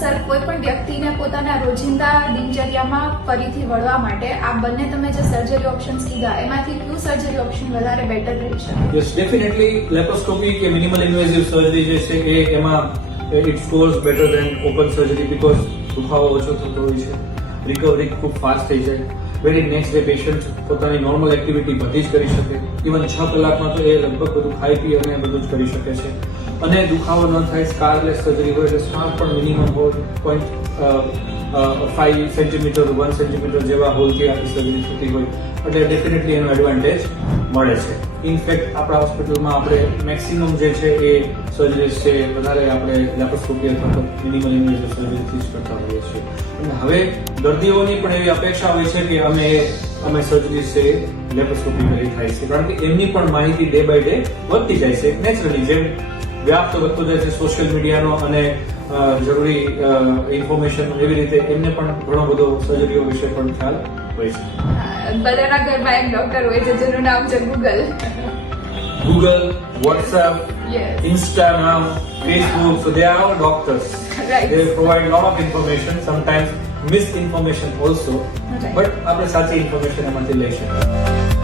Sir કોઈ પણ વ્યક્તિને પોતાના રોજિંદા દિનચર્યામાં ફરીથી વળવા માટે આ બંને તમે જે સર્જરી ઓપ્શન્સ કીધા એમાંથી કયું સર્જરી ઓપ્શન વધારે બેટર રહી શકે? યસ, ડેફિનેટલી લેપ્રોસ્કોપી કે મિનિમલ ઇન્વેઝિવ સર્જરી જે છે એ એમાં it scores better than open surgery because દુખાવો ઓછો થતો હોય છે, રિકવરી ખૂબ ફાસ્ટ થઈ જાય, વેરી નેક્સ્ટ ડે પેશન્ટ પોતાની નોર્મલ એક્ટિવિટી બધી જ કરી શકે, ઇવન 6 કલાકમાં તો એ લગભગ બધું ખાઈ પી અને બધું જ કરી શકે છે. અને દુખાવો ન થાય, સ્કારલેસ સર્જરી હોય એટલે સ્કાર પણ મિનિમમ હોય 0.5 સેન્ટીમીટર 1 સેન્ટીમીટર જેવા હોલથી આખી સર્જરી થતી હોય એટલે ડેફિનેટલી એનો એડવાન્ટેજ મળે છે. ઇનફેક્ટ આપણા હોસ્પિટલમાં આપણે મેક્સિમમ જે છે એ સર્જરીઝ છે વધારે આપણે લેપ્રોસ્કોપી અથવા તો મિનિમલ ઇન્વેઝિવ સર્જરીથી જ કરતા હોઈએ છીએ. અને હવે દર્દીઓની પણ એવી અપેક્ષા હોય છે કે અમે સર્જરીઝ છે લેપ્રોસ્કોપી કરી થાય છે કારણ કે એમની પણ માહિતી ડે બાય ડે વધતી જાય છે. નેચરલી જેમ વ્યાપ વધતો જાય છે સોશિયલ મીડિયાનો અને જરૂરી ઇન્ફોર્મેશનનો, એવી રીતે એમને પણ ઘણો બધો સર્જરીઓ વિશે પણ ખ્યાલ હોય છે. બધાના ઘરમાં એક ડોક્ટર હોય છે જેનું નામ છે Google, WhatsApp, Yes. Instagram, Facebook, so they are all doctors. Right. They provide a lot of information, sometimes misinformation also. Right. But આપણે સાચી ઇન્ફોર્મેશન એમાંથી લઈ શકીએ.